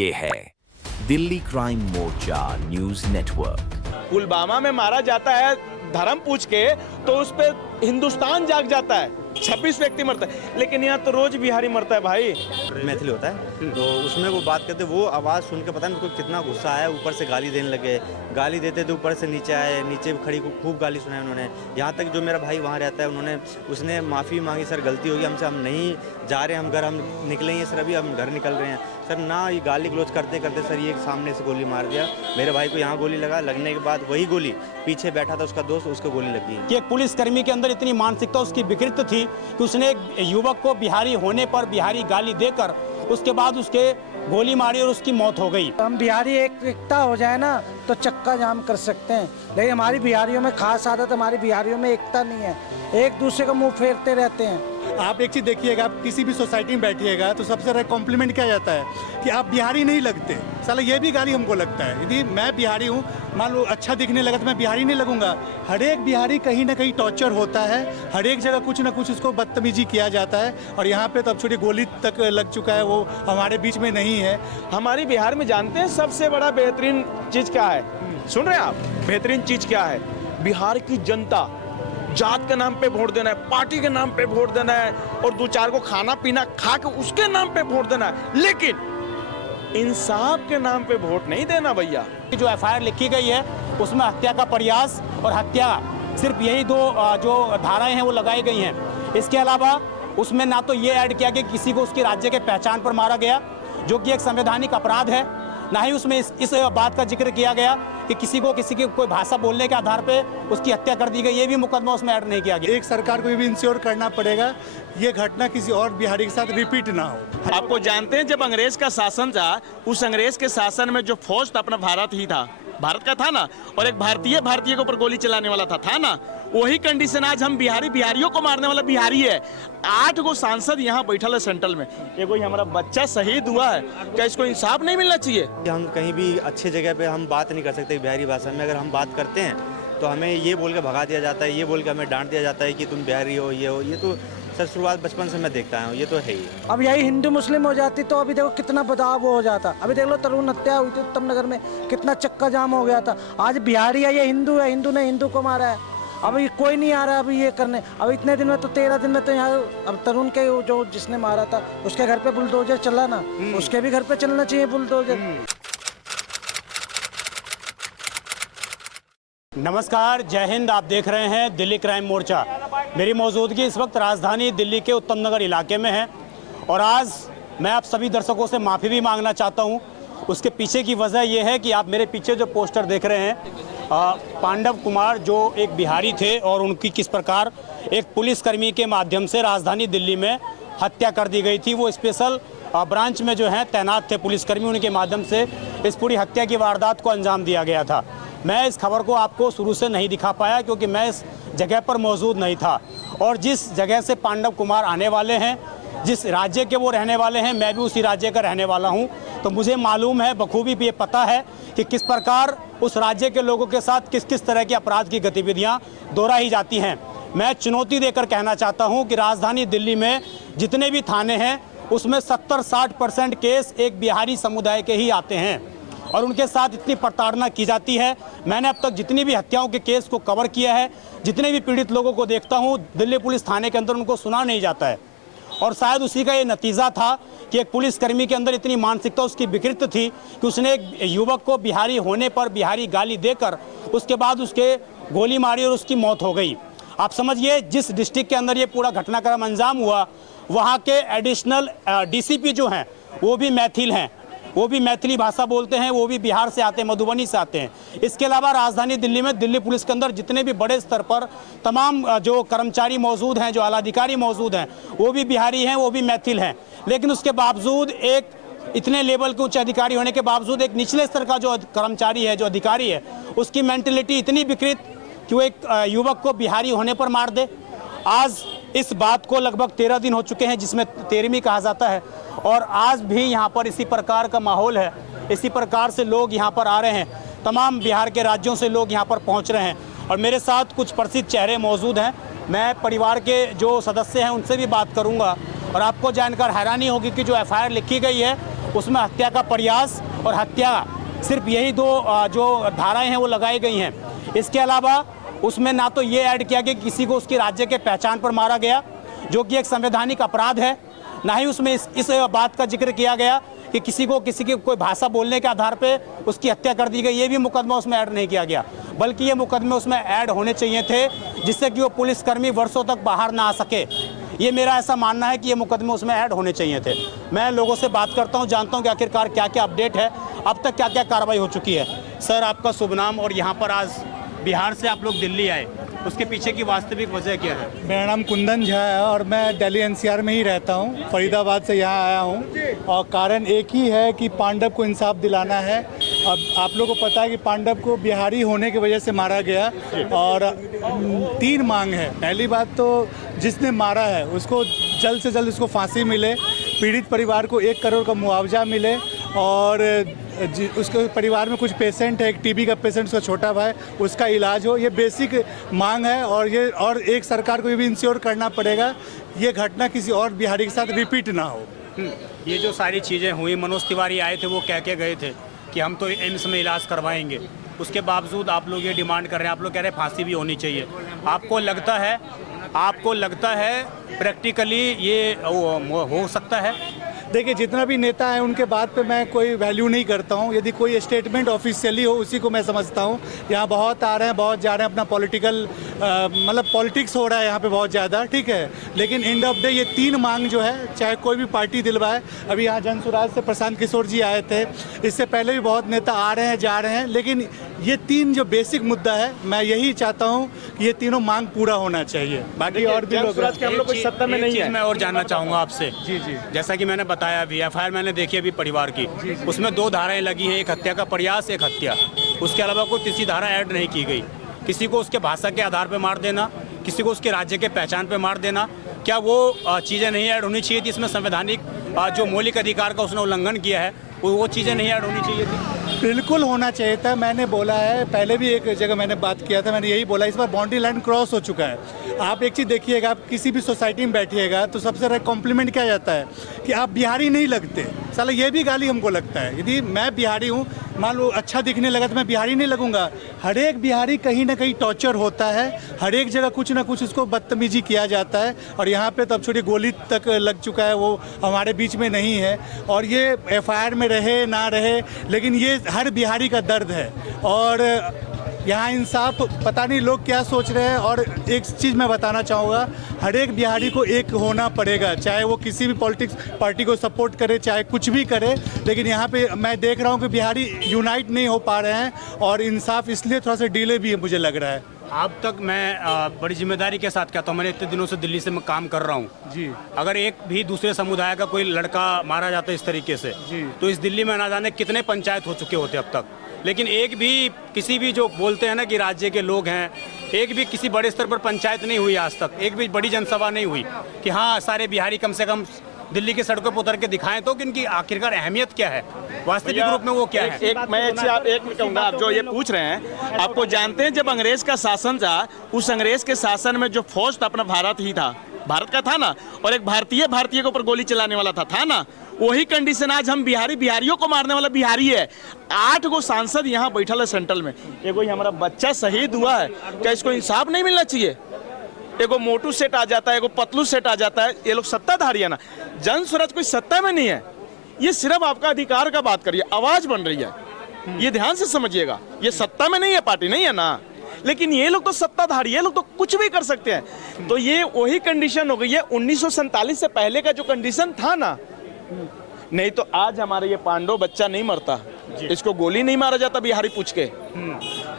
ये है दिल्ली क्राइम मोर्चा news network. Pulwama में मारा जाता है धर्म पूछ के तो उस पे हिंदुस्तान जाग जाता है। 26 व्यक्ति मरता है, लेकिन यहाँ तो रोज बिहारी मरता है भाई। मैथिली होता है तो उसमें वो बात करते, वो आवाज़ सुन के पता नहीं उनको कितना गुस्सा आया, ऊपर से गाली देने लगे। गाली देते थे ऊपर से नीचे आए, नीचे खड़ी को खूब गाली सुनाई उन्होंने। यहाँ तक जो मेरा भाई वहाँ रहता है उसने माफ़ी मांगी, सर गलती होगी हमसे, हम नहीं जा रहे, हम घर हम निकलेंगे सर, अभी हम घर निकल रहे हैं सर। ना ये गाली गलौज करते करते सर ये सामने से गोली मार दिया मेरे भाई को। यहाँ गोली लगा, लगने के बाद वही गोली पीछे बैठा था उसका दोस्त, उसको गोली लगी। कि एक पुलिसकर्मी के अंदर इतनी मानसिकता उसकी विकृत थी कि उसने एक युवक को बिहारी होने पर बिहारी गाली देकर उसके बाद उसके गोली मारी और उसकी मौत हो गई। हम बिहारी एकता हो जाए ना तो चक्का जाम कर सकते हैं, लेकिन हमारी बिहारियों में खास आदत, हमारी बिहारियों में एकता नहीं है, एक दूसरे का मुंह फेरते रहते हैं। आप एक चीज़ देखिएगा, आप किसी भी सोसाइटी में बैठिएगा तो सबसे ज़्यादा कॉम्प्लीमेंट क्या जाता है कि आप बिहारी नहीं लगते। साला ये भी गाली हमको लगता है। यदि मैं बिहारी हूँ, मान लो अच्छा दिखने लगा तो मैं बिहारी नहीं लगूंगा। हर एक बिहारी कहीं ना कहीं टॉर्चर होता है, हर एक जगह कुछ ना कुछ उसको बदतमीजी किया जाता है। और यहाँ पे तो अब छोटी गोली तक लग चुका है, वो हमारे बीच में नहीं है। हमारी बिहार में जानते हैं सबसे बड़ा बेहतरीन चीज क्या है? सुन रहे हैं आप? बेहतरीन चीज क्या है? बिहार की जनता जात के नाम पे वोट देना है, पार्टी के नाम पे वोट देना है और दो चार को खाना पीना खा के उसके नाम पे वोट देना है, लेकिन इंसाफ के नाम पे वोट नहीं देना भैया। जो एफआईआर लिखी गई है उसमें हत्या का प्रयास और हत्या, सिर्फ यही दो जो धाराएं हैं वो लगाई गई हैं। इसके अलावा उसमें ना तो ये ऐड किया कि किसी को उसकी राज्य के पहचान पर मारा गया, जो कि एक संवैधानिक अपराध है, ना ही उसमें इस बात का जिक्र किया गया कि किसी की कोई भाषा बोलने के आधार पे उसकी हत्या कर दी गई, ये भी मुकदमा उसमें ऐड नहीं किया गया। एक सरकार को ये भी इंश्योर करना पड़ेगा ये घटना किसी और बिहारी के साथ रिपीट ना हो। आपको जानते हैं जब अंग्रेज का शासन था, उस अंग्रेज के शासन में जो फौज था अपना भारत ही था, भारत का था ना, और एक भारतीय के ऊपर गोली चलाने वाला था ना, वही कंडीशन आज हम बिहारियों को मारने वाला बिहारी है। 8 गो सांसद यहाँ बैठल है सेंट्रल में, एगो हमारा बच्चा शहीद हुआ है, क्या इसको इंसाफ नहीं मिलना चाहिए? हम कहीं भी अच्छे जगह पे हम बात नहीं कर सकते बिहारी भाषा में। अगर हम बात करते हैं तो हमें ये बोल के भगा दिया जाता है, ये बोल के हमें डांट दिया जाता है कि तुम बिहारी हो, ये हो। ये तो सर शुरुआत बचपन से मैं देखता हूँ, ये तो है ही। अब यही हिंदू मुस्लिम हो जाती तो अभी देखो कितना बदलाव हो जाता। अभी देख लो तरुण हत्या हुई थी उत्तम नगर में, कितना चक्का जाम हो गया था। आज बिहारी है, ये हिंदू है, हिंदू ने हिंदू को मारा है। अभी कोई नहीं आ रहा अभी ये करने। अब इतने दिन में तो 13 दिन में तो यहाँ अब तरुण के जो जिसने मारा था उसके घर पे बुलडोजर चला ना, उसके भी घर पे चलना चाहिए बुलडोजर। नमस्कार, जय हिंद। आप देख रहे हैं दिल्ली क्राइम मोर्चा। मेरी मौजूदगी इस वक्त राजधानी दिल्ली के उत्तम नगर इलाके में है और आज मैं आप सभी दर्शकों से माफ़ी भी मांगना चाहता हूं। उसके पीछे की वजह यह है कि आप मेरे पीछे जो पोस्टर देख रहे हैं, पांडव कुमार जो एक बिहारी थे और उनकी किस प्रकार एक पुलिसकर्मी के माध्यम से राजधानी दिल्ली में हत्या कर दी गई थी। वो स्पेशल ब्रांच में जो है तैनात थे पुलिसकर्मी, उनके माध्यम से इस पूरी हत्या की वारदात को अंजाम दिया गया था। मैं इस खबर को आपको शुरू से नहीं दिखा पाया क्योंकि मैं इस जगह पर मौजूद नहीं था, और जिस जगह से पांडव कुमार आने वाले हैं, जिस राज्य के वो रहने वाले हैं, मैं भी उसी राज्य का रहने वाला हूं, तो मुझे मालूम है, बखूबी भी ये पता है कि किस प्रकार उस राज्य के लोगों के साथ किस किस तरह की अपराध की गतिविधियां दोहराई जाती हैं। मैं चुनौती देकर कहना चाहता हूं कि राजधानी दिल्ली में जितने भी थाने हैं उसमें 70-60% केस एक बिहारी समुदाय के ही आते हैं और उनके साथ इतनी प्रताड़ना की जाती है। मैंने अब तक जितनी भी हत्याओं के केस को कवर किया है, जितने भी पीड़ित लोगों को देखता हूँ दिल्ली पुलिस थाने के अंदर उनको सुना नहीं जाता है, और शायद उसी का ये नतीजा था कि एक पुलिसकर्मी के अंदर इतनी मानसिकता उसकी विकृत थी कि उसने एक युवक को बिहारी होने पर बिहारी गाली देकर उसके बाद उसके गोली मारी और उसकी मौत हो गई। आप समझिए, जिस डिस्ट्रिक्ट के अंदर ये पूरा घटनाक्रम अंजाम हुआ, वहाँ के एडिशनल डीसीपी जो हैं वो भी मैथिल हैं, वो भी मैथिली भाषा बोलते हैं, वो भी बिहार से आते हैं, मधुबनी से आते हैं। इसके अलावा राजधानी दिल्ली में दिल्ली पुलिस के अंदर जितने भी बड़े स्तर पर तमाम जो कर्मचारी मौजूद हैं, जो आलाधिकारी मौजूद हैं, वो भी बिहारी हैं, वो भी मैथिल हैं। लेकिन उसके बावजूद एक इतने लेवल के उच्च अधिकारी होने के बावजूद एक निचले स्तर का जो कर्मचारी है, जो अधिकारी है, उसकी मेंटलिटी इतनी विकृत कि वो एक युवक को बिहारी होने पर मार दे। आज इस बात को लगभग 13 दिन हो चुके हैं, जिसमें 13वीं कहा जाता है, और आज भी यहाँ पर इसी प्रकार का माहौल है, इसी प्रकार से लोग यहाँ पर आ रहे हैं, तमाम बिहार के राज्यों से लोग यहाँ पर पहुँच रहे हैं और मेरे साथ कुछ प्रसिद्ध चेहरे मौजूद हैं। मैं परिवार के जो सदस्य हैं उनसे भी बात करूँगा और आपको जानकर हैरानी होगी कि जो एफआईआर लिखी गई है उसमें हत्या का प्रयास और हत्या, सिर्फ यही दो जो धाराएं हैं वो लगाई गई हैं। इसके अलावा उसमें ना तो ये ऐड किया गया कि किसी को उसके राज्य के पहचान पर मारा गया, जो कि एक संवैधानिक अपराध है, ना ही उसमें इस बात का जिक्र किया गया कि किसी की कोई भाषा बोलने के आधार पे उसकी हत्या कर दी गई। ये भी मुकदमा उसमें ऐड नहीं किया गया, बल्कि ये मुकदमे उसमें ऐड होने चाहिए थे जिससे कि वो पुलिसकर्मी वर्षों तक बाहर ना आ सके। ये मेरा ऐसा मानना है कि ये मुकदमे उसमें ऐड होने चाहिए थे। मैं लोगों से बात करता हूँ, जानता हूँ कि आखिरकार क्या क्या अपडेट है, अब तक क्या क्या कार्रवाई हो चुकी है। सर, आपका शुभ नाम और यहाँ पर आज बिहार से आप लोग दिल्ली आए, उसके पीछे की वास्तविक वजह क्या है? मेरा नाम कुंदन झा है और मैं दिल्ली एनसीआर में ही रहता हूँ, फरीदाबाद से यहाँ आया हूँ और कारण एक ही है कि पांडव को इंसाफ दिलाना है। अब आप लोगों को पता है कि पांडव को बिहारी होने की वजह से मारा गया और 3 मांग है। पहली बात तो जिसने मारा है उसको जल्द से जल्द उसको फांसी मिले, पीड़ित परिवार को 1 करोड़ का मुआवजा मिले और उसके परिवार में कुछ पेशेंट है, एक टीबी का पेशेंट, उसका छोटा भाई, उसका इलाज हो। ये बेसिक मांग है और एक सरकार को ये भी इंश्योर करना पड़ेगा ये घटना किसी और बिहारी के साथ रिपीट ना हो। ये जो सारी चीज़ें हुई, मनोज तिवारी आए थे, वो कह के गए थे कि हम तो एम्स में इलाज करवाएंगे, उसके बावजूद आप लोग ये डिमांड कर रहे हैं, आप लोग कह रहे हैं फांसी भी होनी चाहिए। आपको लगता है प्रैक्टिकली ये हो सकता है? देखिए, जितना भी नेता है उनके बात पे मैं कोई वैल्यू नहीं करता हूँ। यदि कोई स्टेटमेंट ऑफिशियली हो उसी को मैं समझता हूँ। यहाँ बहुत आ रहे हैं, बहुत जा रहे हैं, अपना पॉलिटिकल मतलब पॉलिटिक्स हो रहा है यहाँ पे बहुत ज़्यादा, ठीक है। लेकिन एंड ऑफ डे ये 3 मांग जो है, चाहे कोई भी पार्टी दिलवाए, अभी यहाँ जनसुराज से प्रशांत किशोर जी आए थे, इससे पहले भी बहुत नेता आ रहे हैं, जा रहे हैं, लेकिन ये 3 जो बेसिक मुद्दा है, मैं यही चाहता हूँ कि ये तीनों मांग पूरा होना चाहिए। बाकी और भी लोग सत्ता में नहीं है। मैं और जानना चाहूँगा आपसे, जी, जैसा कि मैंने बताया अभी, एफआईआर मैंने देखी अभी परिवार की, उसमें 2 धाराएं लगी है, एक हत्या का प्रयास, एक हत्या। उसके अलावा कोई तीसरी धारा ऐड नहीं की गई। किसी को उसके भाषा के आधार पर मार देना, किसी को उसके राज्य के पहचान पर मार देना, क्या वो चीज़ें नहीं ऐड होनी चाहिए थी? इसमें संवैधानिक जो मौलिक अधिकार का उसने उल्लंघन किया है, वो चीज़ें नहीं ऐड होनी चाहिए थी? बिल्कुल होना चाहिए था। मैंने बोला है, पहले भी एक जगह मैंने बात किया था, मैंने यही बोला, इस बार बाउंड्री लाइन क्रॉस हो चुका है। आप एक चीज़ देखिएगा, आप किसी भी सोसाइटी में बैठिएगा तो सबसे ज़्यादा कॉम्प्लीमेंट क्या जाता है कि आप बिहारी नहीं लगते। साला ये भी गाली हमको लगता है। यदि मैं बिहारी हूँ, मान लो अच्छा दिखने लगा तो मैं बिहारी नहीं लगूंगा। हर एक बिहारी कहीं ना कहीं टॉर्चर होता है, हर एक जगह कुछ ना कुछ उसको बदतमीजी किया जाता है और यहाँ पे तो अब छोटी गोली तक लग चुका है, वो हमारे बीच में नहीं है। और ये एफआईआर में रहे ना रहे, लेकिन ये हर बिहारी का दर्द है और यहाँ इंसाफ पता नहीं लोग क्या सोच रहे हैं। और एक चीज़ मैं बताना चाहूँगा, हर एक बिहारी को एक होना पड़ेगा, चाहे वो किसी भी पॉलिटिक्स पार्टी को सपोर्ट करे, चाहे कुछ भी करे। लेकिन यहाँ पे मैं देख रहा हूँ कि बिहारी यूनाइट नहीं हो पा रहे हैं और इंसाफ इसलिए थोड़ा सा डिले भी है, मुझे लग रहा है। अब तक मैं बड़ी जिम्मेदारी के साथ कहता हूँ, मैंने इतने दिनों से दिल्ली से मैं काम कर रहा हूँ जी। अगर एक भी दूसरे समुदाय का कोई लड़का मारा जाता है इस तरीके से जी। तो इस दिल्ली में ना जाने कितने पंचायत हो चुके होते अब तक। लेकिन एक भी किसी भी जो बोलते हैं ना कि राज्य के लोग हैं, एक भी किसी बड़े स्तर पर पंचायत नहीं हुई आज तक, एक भी बड़ी जनसभा नहीं हुई कि हाँ सारे बिहारी कम से कम दिल्ली की सड़कों पर उतर के दिखाएं तो कि इनकी आखिरकार अहमियत क्या है, वास्तविक रूप में वो क्या है। मैं एक मिनट कहूँगा, आप जो ये पूछ रहे हैं, आपको जानते हैं जब अंग्रेज का शासन था, उस अंग्रेज के शासन में जो फौज था अपना भारत ही था, भारत का था ना, और एक भारतीय के ऊपर गोली चलाने वाला था ना, वही कंडीशन आज हम बिहारियों को मारने वाला बिहारी है। 8 गो सांसद यहाँ बैठल है सेंट्रल में, एगो हमारा बच्चा शहीद हुआ है, क्या इसको इंसाफ नहीं मिलना चाहिए? एगो मोटू सेट आ जाता है, एगो पतलू सेट आ जाता है, ये लोग सत्ताधारी है ना। जन स्वराज कोई सत्ता में नहीं है, ये सिर्फ आपका अधिकार का बात करिए, आवाज बन रही है, ये ध्यान से समझिएगा। ये सत्ता में नहीं है, पार्टी नहीं है ना, लेकिन ये लोग तो सत्ताधारी, ये लोग तो कुछ भी कर सकते हैं। तो ये वही कंडीशन हो गई है 1947 से पहले का जो कंडीशन था ना। नहीं तो आज हमारे ये पांडव बच्चा नहीं मरता, इसको गोली नहीं मारा जाता बिहारी पूछ के।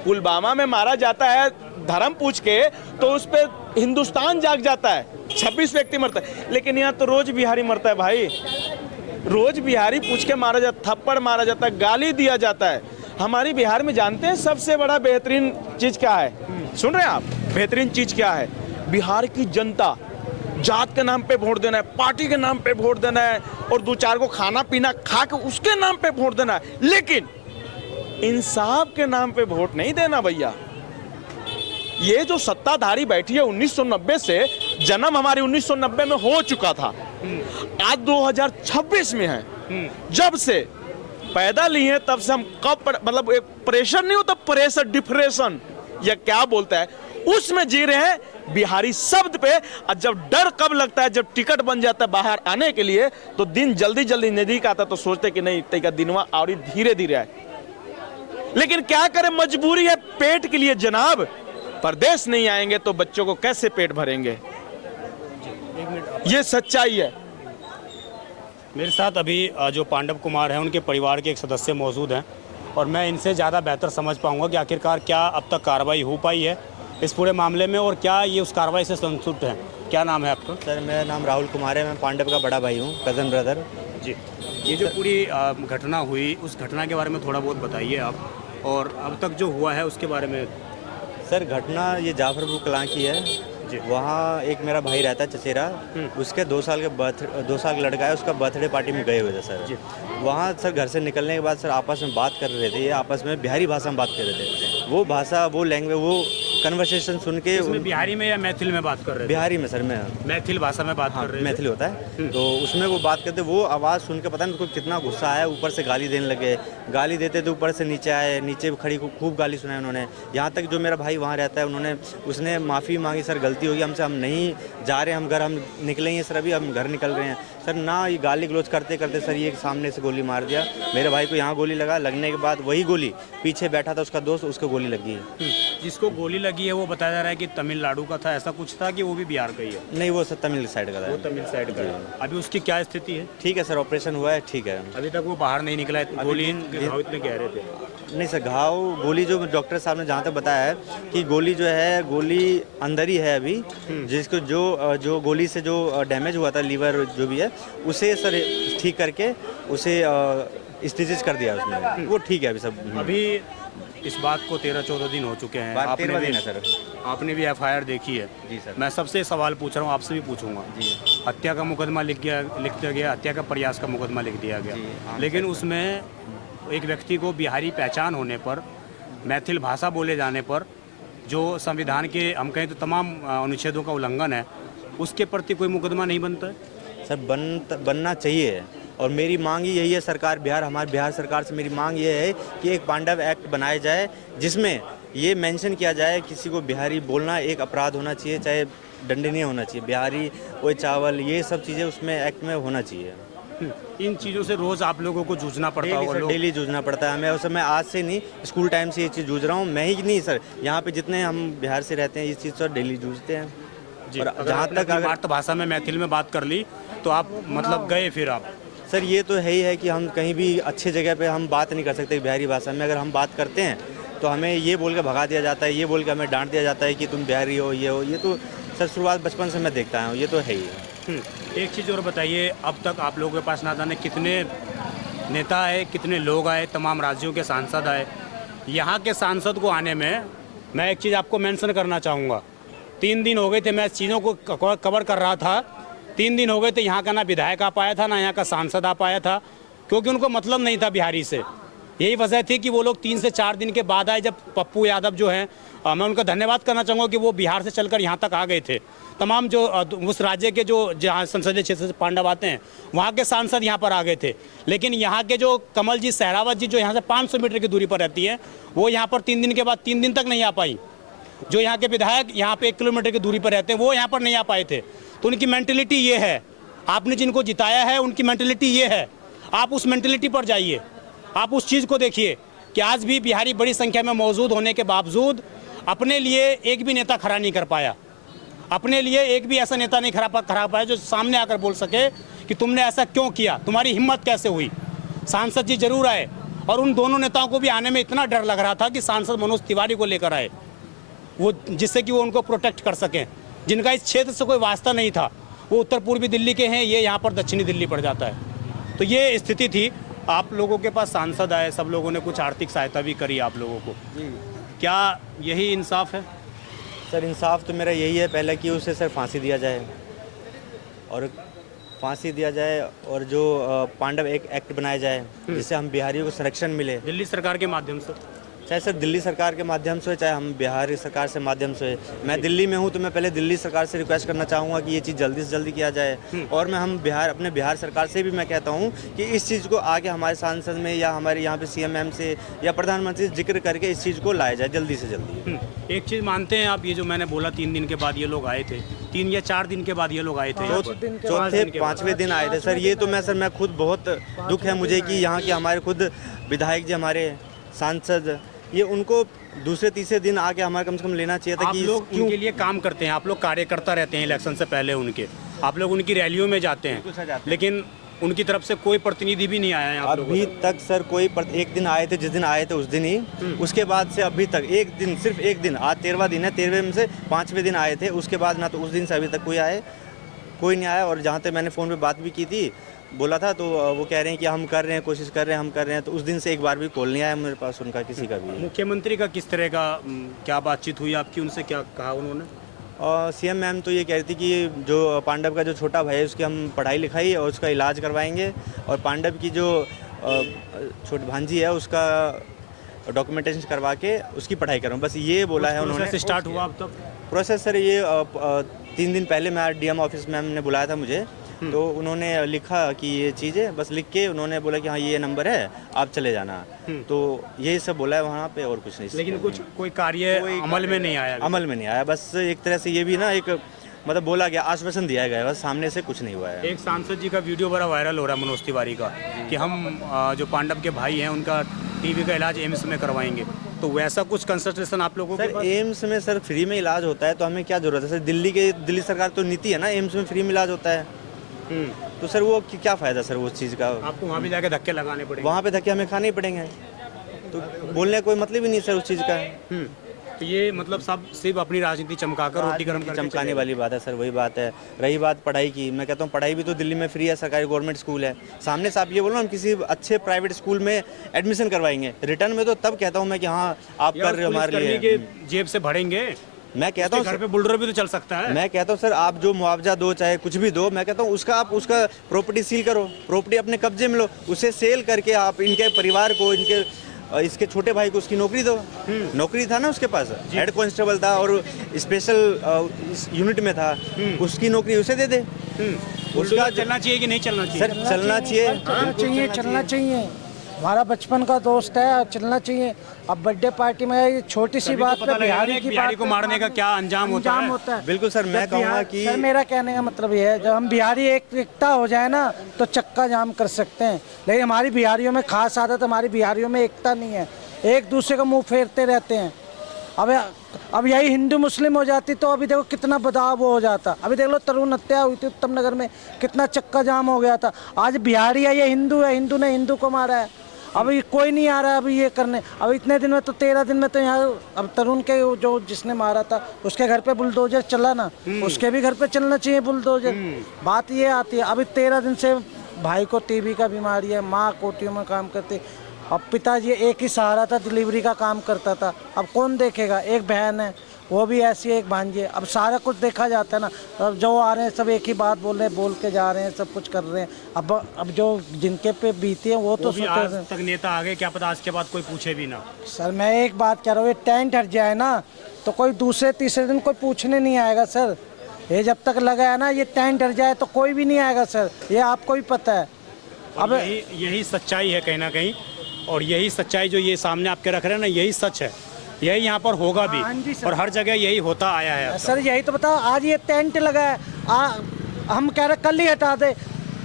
पुलवामा में मारा जाता है धर्म पूछ के, तो उस पे हिंदुस्तान जाग जाता है, 26 व्यक्ति मरता है। लेकिन यहाँ तो रोज बिहारी मरता है भाई, रोज बिहारी पूछ के मारा जाता, थप्पड़ मारा जाता है, गाली दिया जाता है। हमारी बिहार में जानते हैं सबसे बड़ा बेहतरीन चीज क्या है? सुन रहे हैं आप? बेहतरीन चीज क्या है? बिहार की जनता, जात के नाम पे वोट देना है, पार्टी के नाम पे वोट देना है, और 2-4 को खाना पीना खा के उसके नाम पे वोट देना है, लेकिन इंसाफ के नाम पे वोट नहीं देना भैया। ये जो सत्ताधारी बैठी है 1990 से, जन्म हमारी 1990 में हो चुका था, आज 2026 में है, जब से पैदा लिए तब से हम मतलब एक प्रेशर नहीं होता, प्रेशर डिप्रेशन या क्या बोलता है, उसमें जी रहे हैं बिहारी शब्द पे। और जब डर कब लगता है, जब टिकट बन जाता है बाहर आने के लिए, तो दिन जल्दी जल्दी नजदीक आता तो सोचते कि नहीं तय का दिनवा और धीरे धीरे आए। लेकिन क्या करें, मजबूरी है पेट के लिए जनाब। परदेश नहीं आएंगे तो बच्चों को कैसे पेट भरेंगे, ये सच्चाई है। मेरे साथ अभी जो पांडव कुमार हैं उनके परिवार के एक सदस्य मौजूद हैं और मैं इनसे ज़्यादा बेहतर समझ पाऊंगा कि आखिरकार क्या अब तक कार्रवाई हो पाई है इस पूरे मामले में और क्या ये उस कार्रवाई से संतुष्ट हैं। क्या नाम है आपका? सर मेरा नाम राहुल कुमार है, मैं पांडव का बड़ा भाई हूँ, कज़न ब्रदर। जी, ये जो पूरी घटना हुई उस घटना के बारे में थोड़ा बहुत बताइए आप, और अब तक जो हुआ है उसके बारे में। सर घटना ये जाफरपुर कलां की है। वहाँ एक मेरा भाई रहता है चचेरा, उसके 2 साल का लड़का है, उसका बर्थडे पार्टी में गए हुए थे सर। वहाँ सर घर से निकलने के बाद सर आपस में बात कर रहे थे, ये आपस में बिहारी भाषा में बात कर रहे थे। वो भाषा, वो लैंग्वेज, वो कन्वर्सेशन सुन के बिहारी में या मैथिल में बात कर रहे थे? बिहारी में सर, मैं मैथिल भाषा में बात कर रहे थे। मैथिली होता है, तो उसमें वो बात करते, वो आवाज़ सुन के पता नहीं उनको कितना गुस्सा आया, ऊपर से गाली देने लगे। गाली देते तो ऊपर से नीचे आए, नीचे खड़ी खूब गाली सुनाई उन्होंने। यहाँ तक जो मेरा भाई वहाँ रहता है उसने माफ़ी मांगी, सर गलती होगी हमसे, हम नहीं जा रहे, हम घर हम निकलेंगे सर, अभी हम घर निकल रहे हैं सर। ना ये गाली गलौज करते करते सर ये सामने से गोली मार दिया मेरे भाई को। यहाँ गोली लगा, लगने के बाद वही गोली पीछे बैठा था उसका दोस्त, उसको गोली लगी है। जिसको गोली लगी है वो बताया जा रहा है कि तमिलनाडु का था, ऐसा कुछ था कि वो भी बिहार का ही है? नहीं, वो सर तमिल साइड का था। वो तमिल साइड का है। अभी उसकी क्या स्थिति है? ठीक है सर, ऑपरेशन हुआ है, ठीक है। अभी तक वो बाहर नहीं निकला है? गोली इतने गहरे थे? नहीं सर, घाव गोली जो डॉक्टर साहब ने जहाँ तक बताया है कि गोली जो है, गोली अंदर ही है अभी, जिसको जो गोली से जो डैमेज हुआ था लीवर जो भी है, उसे सर ठीक करके उसे स्टिचेस कर दिया उसने, वो ठीक है अभी सब। अभी इस बात को 13-14 दिन हो चुके हैं, आपने भी सर, आपने भी FIR देखी है? जी सर। मैं सबसे सवाल पूछ रहा हूँ, आपसे भी पूछूंगा जी। हत्या का मुकदमा लिख दिया गया, हत्या का प्रयास का मुकदमा लिख दिया गया, लेकिन उसमें एक व्यक्ति को बिहारी पहचान होने पर, मैथिल भाषा बोले जाने पर, जो संविधान के हम कहें तो तमाम अनुच्छेदों का उल्लंघन है, उसके प्रति कोई मुकदमा नहीं बनता है? सर बनना चाहिए, और मेरी मांग ही यही है सरकार, हमारे बिहार सरकार से मेरी मांग ये है कि एक पांडव एक्ट बनाया जाए जिसमें ये मेंशन किया जाए किसी को बिहारी बोलना एक अपराध होना चाहिए, चाहे दंडनीय होना चाहिए। बिहारी, ओए चावल, ये सब चीज़ें उसमें एक्ट में होना चाहिए। इन चीज़ों से रोज़ आप लोगों को जूझना पड़ता होगा? डेली जूझना पड़ता है हमें। उस मैं आज से नहीं, स्कूल टाइम से ये चीज़ जूझ रहा हूँ। मैं ही नहीं सर, यहाँ पे जितने हम बिहार से रहते हैं इस चीज़ से डेली जूझते हैं। और जहाँ तक अगर मातृभाषा में मैथिल में बात कर ली तो आप मतलब गए फिर आप? सर ये तो है ही है कि हम कहीं भी अच्छे जगह पे हम बात नहीं कर सकते बिहारी भाषा में। अगर हम बात करते हैं तो हमें ये बोल के भगा दिया जाता है, ये बोल के हमें डांट दिया जाता है कि तुम बिहारी हो, ये हो। ये तो सर शुरुआत बचपन से मैं देखता हूँ, ये तो है ही। एक चीज़ और बताइए, अब तक आप लोगों के पास ना जाने कितने नेता आए, कितने लोग आए, तमाम राज्यों के सांसद आए। यहाँ के सांसद को आने में मैं एक चीज़ आपको मेंशन करना चाहूँगा। 3 दिन हो गए थे, मैं चीज़ों को कवर कर रहा था। 3 दिन हो गए थे, यहाँ का ना विधायक आ पाया था, ना यहाँ का सांसद आ पाया था, क्योंकि उनको मतलब नहीं था बिहारी से। यही वजह थी कि वो लोग 3 से 4 दिन के बाद आए, जब पप्पू यादव जो हैं, मैं उनका धन्यवाद करना चाहूँगा कि वो बिहार से चलकर यहाँ तक आ गए थे। तमाम जो उस राज्य के जो जहाँ संसदीय क्षेत्र से पांडव आते हैं, वहाँ के सांसद यहाँ पर आ गए थे। लेकिन यहाँ के जो कमल जी सहरावत जी, जो यहाँ से 500 मीटर की दूरी पर रहती है, वो यहाँ पर 3 दिन के बाद 3 दिन तक नहीं आ पाई। जो यहाँ के विधायक यहाँ पे 1 किलोमीटर की दूरी पर रहते हैं, वो यहाँ पर नहीं आ पाए थे। तो उनकी मेंटलिटी ये है, आपने जिनको जिताया है उनकी मेंटलिटी ये है। आप उस मेंटलिटी पर जाइए, आप उस चीज़ को देखिए कि आज भी बिहारी बड़ी संख्या में मौजूद होने के बावजूद अपने लिए एक भी नेता खड़ा नहीं कर पाया। अपने लिए एक भी ऐसा नेता नहीं खड़ा पाया जो सामने आकर बोल सके कि तुमने ऐसा क्यों किया, तुम्हारी हिम्मत कैसे हुई। सांसद जी जरूर आए, और उन दोनों नेताओं को भी आने में इतना डर लग रहा था कि सांसद मनोज तिवारी को लेकर आए, वो जिससे कि वो उनको प्रोटेक्ट कर सकें। जिनका इस क्षेत्र से कोई वास्ता नहीं था, वो उत्तर पूर्वी दिल्ली के हैं, ये यहाँ पर दक्षिणी दिल्ली पड़ जाता है। तो ये स्थिति थी। आप लोगों के पास सांसद आए, सब लोगों ने कुछ आर्थिक सहायता भी करी आप लोगों को। क्या यही इंसाफ है? सर इंसाफ तो मेरा यही है, पहले कि उसे सर फांसी दिया जाए, और फांसी दिया जाए, और जो पांडव एक एक्ट बनाया जाए जिससे हम बिहारियों को संरक्षण मिले। दिल्ली सरकार के माध्यम से? चाहे सर दिल्ली सरकार के माध्यम से हो, चाहे हम बिहार सरकार से माध्यम से हो। मैं दिल्ली में हूँ तो मैं पहले दिल्ली सरकार से रिक्वेस्ट करना चाहूँगा कि ये चीज़ जल्दी से जल्दी किया जाए। और मैं अपने बिहार सरकार से भी मैं कहता हूँ कि इस चीज़ को आगे हमारे सांसद में या हमारे यहाँ पे CM से या प्रधानमंत्री से जिक्र करके इस चीज़ को लाया जाए जल्दी से जल्दी। एक चीज़ मानते हैं आप, ये जो मैंने बोला 3 दिन के बाद ये लोग आए थे, 3 या 4 दिन के बाद ये लोग आए थे, चौथे 5वें दिन आए थे सर। ये तो मैं खुद बहुत दुख है मुझे कि यहाँ के हमारे खुद विधायक जी, हमारे सांसद, ये उनको दूसरे तीसरे दिन आके हमारे कम से कम लेना चाहिए था। आप कि लोग उनके लिए काम करते हैं, आप लोग कार्यकर्ता रहते हैं इलेक्शन से पहले उनके, आप लोग उनकी रैलियों में जाते हैं, लेकिन उनकी तरफ से कोई प्रतिनिधि भी नहीं आया है आप लोगों अभी तक सर कोई एक दिन आए थे, जिस दिन आए थे उस दिन ही, उसके बाद से अभी तक एक दिन, सिर्फ एक दिन, आज 13वां दिन है, 13वें में से 5वें दिन आए थे, उसके बाद ना तो उस दिन से अभी तक कोई नहीं आया। और जहाँ तक मैंने फ़ोन पे बात भी की थी, बोला था, तो वो कह रहे हैं कि हम कर रहे हैं, कोशिश कर रहे हैं, हम कर रहे हैं। तो उस दिन से एक बार भी कॉल नहीं आया मेरे पास उनका, किसी का भी। मुख्यमंत्री का किस तरह का क्या बातचीत हुई आपकी उनसे, क्या कहा उन्होंने? और CM मैम तो ये कह रही थी कि जो पांडव का जो छोटा भाई है उसकी हम पढ़ाई लिखाई और उसका इलाज करवाएंगे, और पांडव की जो छोटी भांजी है उसका डॉक्यूमेंटेशन करवा के उसकी पढ़ाई करूँ, बस ये बोला है उन्होंने। प्रोसेस स्टार्ट हुआ अब तक? प्रोसेस सर ये 3 दिन पहले मैं DM ऑफिस मैम ने बुलाया था मुझे, तो उन्होंने लिखा कि ये चीज़ें, बस लिख के उन्होंने बोला कि हाँ ये नंबर है, आप चले जाना। तो यही सब बोला है वहाँ पे, और कुछ नहीं। लेकिन कोई कार्य अमल में नहीं आया? अमल में नहीं आया, बस एक तरह से ये भी ना एक मतलब बोला गया, आश्वासन दिया गया, बस सामने से कुछ नहीं हुआ है। एक सांसद जी का वीडियो बड़ा वायरल हो रहा है, मनोज तिवारी का, कि हम जो पांडव के भाई हैं उनका TB का इलाज एम्स में करवाएंगे, तो वैसा कुछ कंसल्टेशन आप लोगों सर एम्स में सर फ्री में इलाज होता है, तो हमें क्या जरूरत है सर? दिल्ली सरकार तो नीति है ना, एम्स में फ्री में इलाज होता है, तो सर वो क्या फ़ायदा सर उस चीज़ का? आपको वहाँ भी जाके धक्के लगाने पड़ेंगे? वहाँ पे धक्के हमें खाने ही पड़ेंगे, तो बोलने का कोई मतलब ही नहीं सर उस चीज़ का। तो ये मतलब सब सिर्फ अपनी राजनीति चमकाकर रोटी गर्म करके चमकाने वाली बात है सर, वही बात है। रही बात पढ़ाई की, मैं कहता हूँ पढ़ाई भी तो दिल्ली में फ्री है, सरकारी गवर्नमेंट स्कूल है। सामने से आप ये बोलो हम किसी अच्छे प्राइवेट स्कूल में एडमिशन करवाएंगे, रिटर्न में तो तब कहता हूँ मैं कि हाँ आप कर रहे हो हमारे लिए। जेब से भरेंगे, मैं कहता हूँ घर पे बुलडोजर भी तो चल सकता है। मैं कहता हूँ सर आप जो मुआवजा दो, चाहे कुछ भी दो, मैं कहता हूँ उसका प्रॉपर्टी सील करो, प्रॉपर्टी अपने कब्जे में लो, उसे सेल करके आप इनके परिवार को, इसके छोटे भाई को उसकी नौकरी दो। नौकरी था ना उसके पास, हेड कांस्टेबल था और स्पेशल यूनिट में था, उसकी नौकरी उसे दे दे। उसका चलना चाहिए कि नहीं चलना चाहिए? सर चलना चाहिए, चलना चाहिए। हमारा बचपन का दोस्त है, चलना चाहिए। अब बर्थडे पार्टी में ये छोटी सी बात पे बिहारी को मारने का क्या अंजाम होता है? बिल्कुल सर, मैं कहूँगा कि सर मेरा कहने का मतलब ये है, जब हम बिहारी एकता हो जाए ना तो चक्का जाम कर सकते हैं, लेकिन हमारी बिहारियों में खास आदत, हमारी बिहारियों में एकता नहीं है, एक दूसरे का मुंह फेरते रहते हैं। अब यही हिंदू मुस्लिम हो जाती तो अभी देखो कितना बदलाव हो जाता। अभी देख लो तरुण हत्या हुई थी उत्तम नगर में, कितना चक्का जाम हो गया था। आज बिहारी है, ये हिंदू है, हिंदू ने हिंदू को मारा है। अभी कोई नहीं आ रहा है अभी ये करने। अब इतने दिन में तो 13 दिन में तो यहाँ अब तरुण के जो जिसने मारा था उसके घर पे बुलडोजर चला ना, उसके भी घर पे चलना चाहिए बुलडोजर। बात ये आती है, अभी 13 दिन से भाई को TB का बीमारी है, माँ कोटियों में काम करती, अब पिताजी एक ही सहारा था, डिलीवरी का काम करता था। अब कौन देखेगा? एक बहन है, वो भी ऐसी है, एक भांजी है। अब सारा कुछ देखा जाता है ना। अब जो आ रहे हैं सब एक ही बात बोल रहे हैं, बोल के जा रहे हैं, सब कुछ कर रहे हैं। अब जो जिनके पे बीती है वो तो आज तक नेता आ गए, क्या पता आज के बाद कोई पूछे भी ना। सर मैं एक बात कह रहा हूँ, ये टेंट हट जाए ना तो कोई दूसरे तीसरे दिन कोई पूछने नहीं आएगा सर। ये जब तक लगा है ना, ये टेंट हट जाए तो कोई भी नहीं आएगा सर, ये आपको भी पता है। अब यही सच्चाई है कहीं ना कहीं, और यही सच्चाई जो ये सामने आपके रख रहे हैं ना, यही सच है, यही यहाँ पर होगा भी, और हर जगह यही होता आया है। सर यही तो बताओ, आज ये टेंट लगा है, हम कह रहे कल ही हटा दे,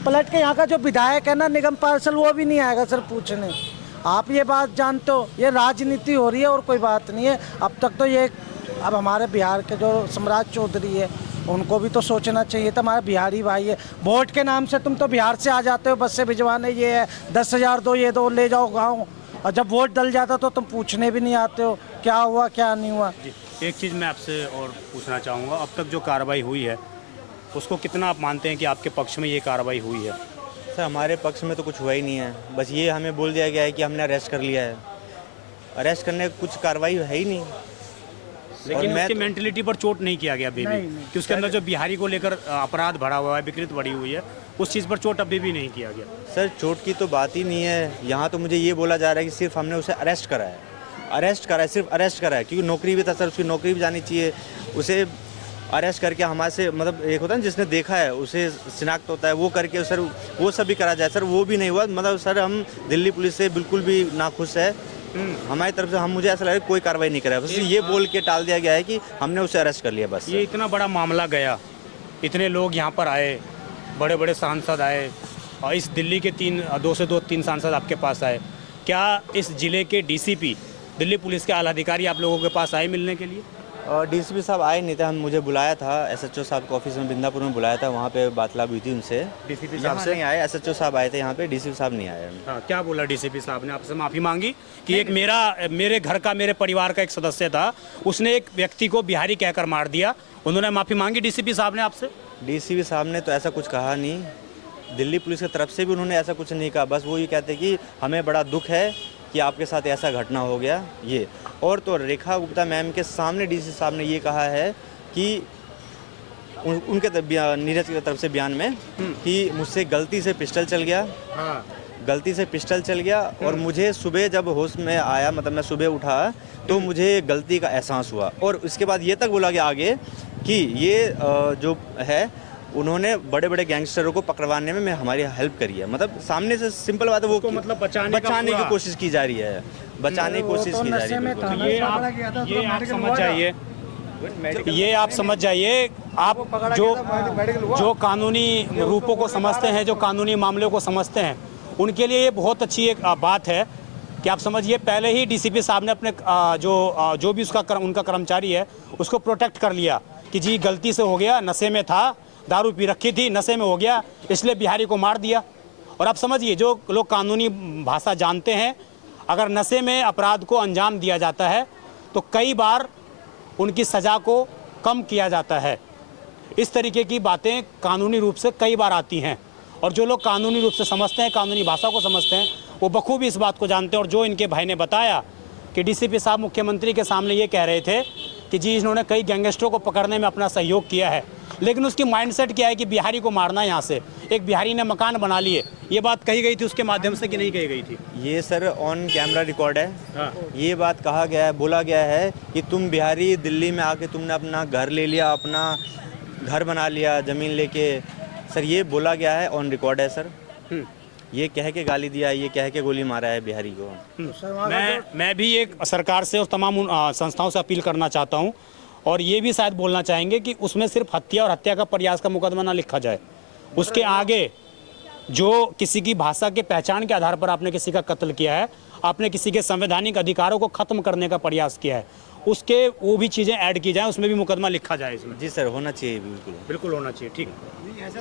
पलट के यहाँ का जो विधायक है ना निगम पार्षद, वो भी नहीं आएगा सर पूछने। आप ये बात जानते हो, ये राजनीति हो रही है और कोई बात नहीं है। अब तक तो ये, अब हमारे बिहार के जो सम्राट चौधरी है उनको भी तो सोचना चाहिए था, हमारा बिहारी भाई है। वोट के नाम से तुम तो बिहार से आ जाते हो, बस से भिजवाने, ये है 10,000 दो, ये दो, ले जाओ गाँव, और जब वोट डल जाता तो तुम पूछने भी नहीं आते हो क्या हुआ क्या नहीं हुआ। एक चीज़ मैं आपसे और पूछना चाहूँगा, अब तक जो कार्रवाई हुई है उसको कितना आप मानते हैं कि आपके पक्ष में ये कार्रवाई हुई है? सर हमारे पक्ष में तो कुछ हुआ ही नहीं है, बस ये हमें बोल दिया गया है कि हमने अरेस्ट कर लिया है। अरेस्ट करने की कुछ कार्रवाई है ही नहीं। लेकिन उसकी मेंटलिटी पर चोट नहीं किया गया अभी भी, कि उसके अंदर जो बिहारी को लेकर अपराध भरा हुआ है, विकृत बढ़ी हुई है, उस चीज़ पर चोट अभी भी नहीं किया गया। सर चोट की तो बात ही नहीं है, यहाँ तो मुझे ये बोला जा रहा है कि सिर्फ हमने उसे अरेस्ट करा है, अरेस्ट करा है, सिर्फ अरेस्ट करा है, क्योंकि नौकरी भी था सर, उसकी नौकरी भी जानी चाहिए। उसे अरेस्ट करके हमारे से मतलब एक होता है ना जिसने देखा है उसे शिनाख्त होता है, वो करके सर वो सब भी करा जाए सर, वो भी नहीं हुआ। मतलब सर हम दिल्ली पुलिस से बिल्कुल भी नाखुश है। हमारी तरफ से मुझे ऐसा लगा कोई कार्रवाई नहीं करा, बस ये बोल के टाल दिया गया है कि हमने उसे अरेस्ट कर लिया बस। ये इतना बड़ा मामला गया, इतने लोग यहाँ पर आए, बड़े बड़े सांसद आए, और इस दिल्ली के 2 से 3 सांसद आपके पास आए। क्या इस जिले के डीसीपी, दिल्ली पुलिस के आला अधिकारी आप लोगों के पास आए मिलने के लिए? और डीसीपी साहब आए नहीं थे, हम मुझे बुलाया था एसएचओ साहब के ऑफिस में बिंदापुर में बुलाया था, वहाँ पे बातलाप हुई थी उनसे। डीसीपी साहब यहाँ से नहीं आए, एसएचओ साहब आए थे यहाँ पे, डीसीपी साहब नहीं आए। हाँ, क्या बोला डीसीपी साहब ने? आपसे माफ़ी मांगी कि एक मेरे घर का, मेरे परिवार का एक सदस्य था, उसने एक व्यक्ति को बिहारी कहकर मार दिया, उन्होंने माफ़ी मांगी डीसीपी साहब ने आपसे? डीसीपी साहब ने तो ऐसा कुछ कहा नहीं, दिल्ली पुलिस की तरफ से भी उन्होंने ऐसा कुछ नहीं कहा, बस वो ये कहते कि हमें बड़ा दुख है कि आपके साथ ऐसा घटना हो गया ये। और तो रेखा गुप्ता मैम के सामने डीसी साहब ने ये कहा है कि उनके नीरज की तरफ से बयान में कि मुझसे गलती से पिस्टल चल गया, गलती से पिस्टल चल गया, और मुझे सुबह जब होश में आया, मतलब मैं सुबह उठा तो मुझे गलती का एहसास हुआ। और उसके बाद ये तक बोला गया आगे कि ये जो है उन्होंने बड़े बड़े गैंगस्टरों को पकड़वाने में हमारी हेल्प करी है। मतलब सामने से सिंपल बात है, वो मतलब बचाने की कोशिश की जा रही है, बचाने की कोशिश की जा रही है। बिल्कुल। ये आप समझ जाइए, ये आप समझ जाइए, आप जो कानूनी रूपों को समझते हैं, जो कानूनी मामलों को समझते हैं, उनके लिए ये बहुत अच्छी एक बात है कि आप समझिए, पहले ही डीसीपी साहब ने अपने जो भी उनका कर्मचारी है उसको प्रोटेक्ट कर लिया कि जी गलती से हो गया, नशे में था, दारू पी रखी थी, नशे में हो गया, इसलिए बिहारी को मार दिया। और आप समझिए, जो लोग कानूनी भाषा जानते हैं, अगर नशे में अपराध को अंजाम दिया जाता है तो कई बार उनकी सज़ा को कम किया जाता है। इस तरीके की बातें कानूनी रूप से कई बार आती हैं, और जो लोग कानूनी रूप से समझते हैं, कानूनी भाषा को समझते हैं, वो बखूबी इस बात को जानते हैं। और जो इनके भाई ने बताया कि डीसीपी साहब मुख्यमंत्री के सामने ये कह रहे थे कि जी इन्होंने कई गैंगस्टरों को पकड़ने में अपना सहयोग किया है, लेकिन उसकी माइंडसेट क्या है कि बिहारी को मारना है। यहाँ से एक बिहारी ने मकान बना लिए, ये बात कही गई थी उसके माध्यम से कि नहीं कही गई थी? ये सर ऑन कैमरा रिकॉर्ड है। हाँ। ये बात कहा गया है, बोला गया है कि तुम बिहारी दिल्ली में आके तुमने अपना घर ले लिया, अपना घर बना लिया ज़मीन लेके। सर ये बोला गया है, ऑन रिकॉर्ड है सर। ये कह के गाली दिया, ये कह के गोली मारा है बिहारी को। मैं भी एक सरकार से और तमाम संस्थाओं से अपील करना चाहता हूँ, और ये भी शायद बोलना चाहेंगे कि उसमें सिर्फ हत्या और हत्या का प्रयास का मुकदमा ना लिखा जाए, उसके आगे जो किसी की भाषा के पहचान के आधार पर आपने किसी का कत्ल किया है, आपने किसी के संवैधानिक अधिकारों को खत्म करने का प्रयास किया है, उसके वो भी चीज़ें ऐड की जाएं, उसमें भी मुकदमा लिखा जाए इसमें। जी सर, होना चाहिए, बिल्कुल बिल्कुल होना चाहिए। ठीक,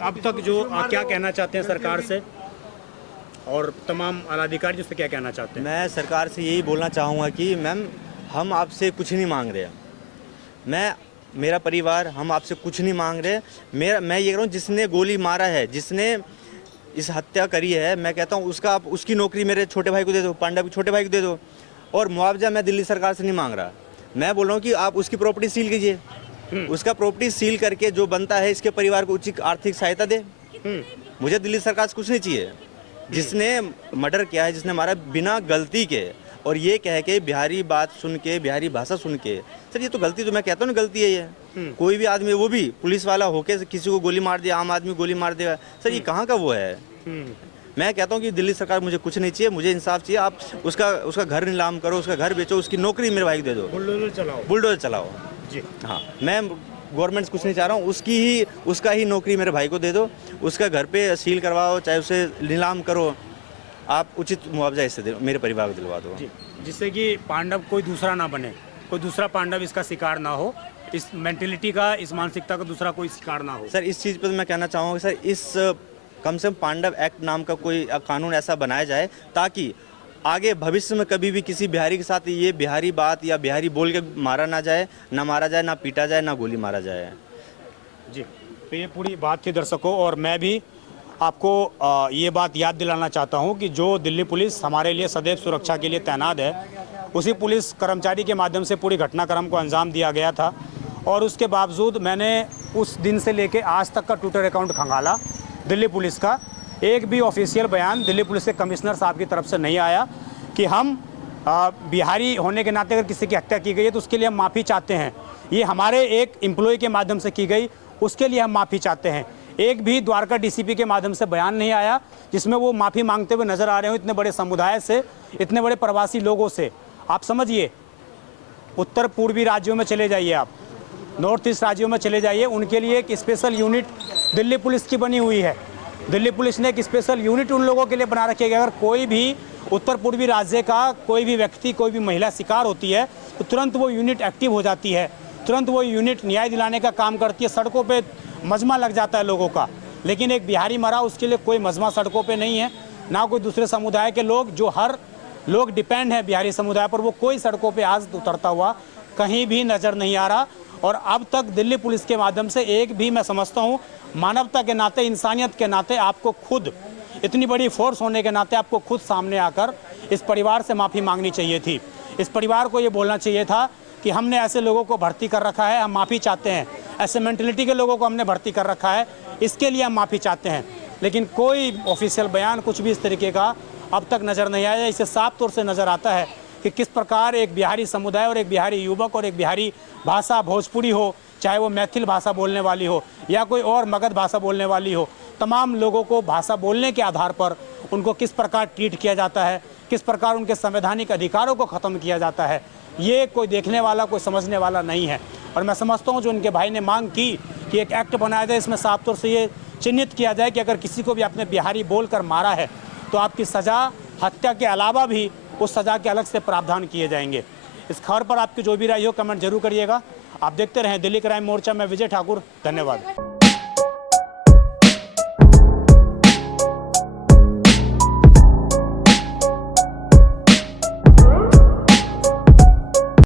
अब तक जो क्या कहना चाहते हैं सरकार से और तमाम आलाधिकारी उससे क्या कहना चाहते हैं? मैं सरकार से यही बोलना चाहूँगा कि मैम हम आपसे कुछ नहीं मांग रहे, मेरा परिवार, हम आपसे कुछ नहीं मांग रहे। मैं ये कह रहा हूँ, जिसने गोली मारा है, जिसने इस हत्या करी है, मैं कहता हूँ उसका आप उसकी नौकरी मेरे छोटे भाई को दे दो, पांडा के छोटे भाई को दे दो। और मुआवजा मैं दिल्ली सरकार से नहीं मांग रहा, मैं बोल रहा हूँ कि आप उसकी प्रॉपर्टी सील कीजिए, उसका प्रॉपर्टी सील करके जो बनता है इसके परिवार को उचित आर्थिक सहायता दे। मुझे दिल्ली सरकार से कुछ नहीं चाहिए। जिसने मर्डर किया है, जिसने मारा बिना गलती के, और ये कह के बिहारी बात सुन के, बिहारी भाषा सुन के, सर ये तो गलती, तो मैं कहता हूँ ना गलती है ये। कोई भी आदमी, वो भी पुलिस वाला होके किसी को गोली मार दिया, आम आदमी गोली मार देगा, सर ये कहाँ का वो है? मैं कहता हूँ कि दिल्ली सरकार मुझे कुछ नहीं चाहिए, मुझे इंसाफ चाहिए। आप उसका घर नीलाम करो, उसका घर बेचो, उसकी नौकरी मेरे भाई को दे दो, बुलडोजर चलाओ जी। हाँ, मैं गवर्नमेंट कुछ नहीं चाह रहा हूँ, उसका ही नौकरी मेरे भाई को दे दो, उसका घर पे सील करवाओ, चाहे उसे नीलाम करो, आप उचित मुआवजा इससे दे, मेरे परिवार को दिलवा दो, जिससे कि पांडव कोई दूसरा ना बने, कोई दूसरा पांडव इसका शिकार ना हो, इस मेंटेलिटी का, इस मानसिकता का दूसरा कोई शिकार ना हो। सर इस चीज़ पर मैं कहना चाहूँगा सर, इस कम से कम पांडव एक्ट नाम का कोई कानून ऐसा बनाया जाए ताकि आगे भविष्य में कभी भी किसी बिहारी के साथ ये बिहारी बात या बिहारी बोल के मारा ना जाए, ना मारा जाए, ना पीटा जाए, ना गोली मारा जाए जी। तो ये पूरी बात थी दर्शकों, और मैं भी आपको ये बात याद दिलाना चाहता हूँ कि जो दिल्ली पुलिस हमारे लिए सदैव सुरक्षा के लिए तैनात है, उसी पुलिस कर्मचारी के माध्यम से पूरी घटनाक्रम को अंजाम दिया गया था। और उसके बावजूद मैंने उस दिन से लेके आज तक का ट्विटर अकाउंट खंगाला दिल्ली पुलिस का, एक भी ऑफिशियल बयान दिल्ली पुलिस के कमिश्नर साहब की तरफ से नहीं आया कि हम बिहारी होने के नाते अगर किसी की हत्या की गई है तो उसके लिए हम माफ़ी चाहते हैं। ये हमारे एक एम्प्लॉय के माध्यम से की गई, उसके लिए हम माफ़ी चाहते हैं। एक भी द्वारका डीसीपी के माध्यम से बयान नहीं आया जिसमें वो माफ़ी मांगते हुए नजर आ रहे हो इतने बड़े समुदाय से, इतने बड़े प्रवासी लोगों से। आप समझिए, उत्तर पूर्वी राज्यों में चले जाइए, आप नॉर्थ ईस्ट राज्यों में चले जाइए, उनके लिए एक स्पेशल यूनिट दिल्ली पुलिस की बनी हुई है। दिल्ली पुलिस ने एक स्पेशल यूनिट उन लोगों के लिए बना रखी है कि अगर कोई भी उत्तर पूर्वी राज्य का कोई भी व्यक्ति, कोई भी महिला शिकार होती है तो तुरंत वो यूनिट एक्टिव हो जाती है, तुरंत वो यूनिट न्याय दिलाने का काम करती है। सड़कों पे मजमा लग जाता है लोगों का, लेकिन एक बिहारी मरा उसके लिए कोई मजमा सड़कों पे नहीं है, ना कोई दूसरे समुदाय के लोग, जो हर लोग डिपेंड है बिहारी समुदाय पर, वो कोई सड़कों पे आज उतरता हुआ कहीं भी नज़र नहीं आ रहा। और अब तक दिल्ली पुलिस के माध्यम से एक भी, मैं समझता हूँ मानवता के नाते, इंसानियत के नाते, आपको खुद इतनी बड़ी फोर्स होने के नाते आपको खुद सामने आकर इस परिवार से माफ़ी मांगनी चाहिए थी। इस परिवार को ये बोलना चाहिए था कि हमने ऐसे लोगों को भर्ती कर रखा है, हम माफ़ी चाहते हैं, ऐसे मेंटलिटी के लोगों को हमने भर्ती कर रखा है, इसके लिए हम माफ़ी चाहते हैं। लेकिन कोई ऑफिशियल बयान, कुछ भी इस तरीके का अब तक नज़र नहीं आया। इससे साफ तौर से नज़र आता है कि किस प्रकार एक बिहारी समुदाय और एक बिहारी युवक और एक बिहारी भाषा, भोजपुरी हो, चाहे वो मैथिल भाषा बोलने वाली हो या कोई और मगध भाषा बोलने वाली हो, तमाम लोगों को भाषा बोलने के आधार पर उनको किस प्रकार ट्रीट किया जाता है, किस प्रकार उनके संवैधानिक अधिकारों को ख़त्म किया जाता है, ये कोई देखने वाला, कोई समझने वाला नहीं है। और मैं समझता हूँ जो उनके भाई ने मांग की कि एक एक्ट बनाया जाए, इसमें साफ तौर से ये चिन्हित किया जाए कि अगर किसी को भी आपने बिहारी बोलकर मारा है तो आपकी सज़ा हत्या के अलावा भी उस सज़ा के अलग से प्रावधान किए जाएंगे। इस खबर पर आपकी जो भी राय हो कमेंट जरूर करिएगा। आप देखते रहें दिल्ली क्राइम मोर्चा में विजय ठाकुर, धन्यवाद।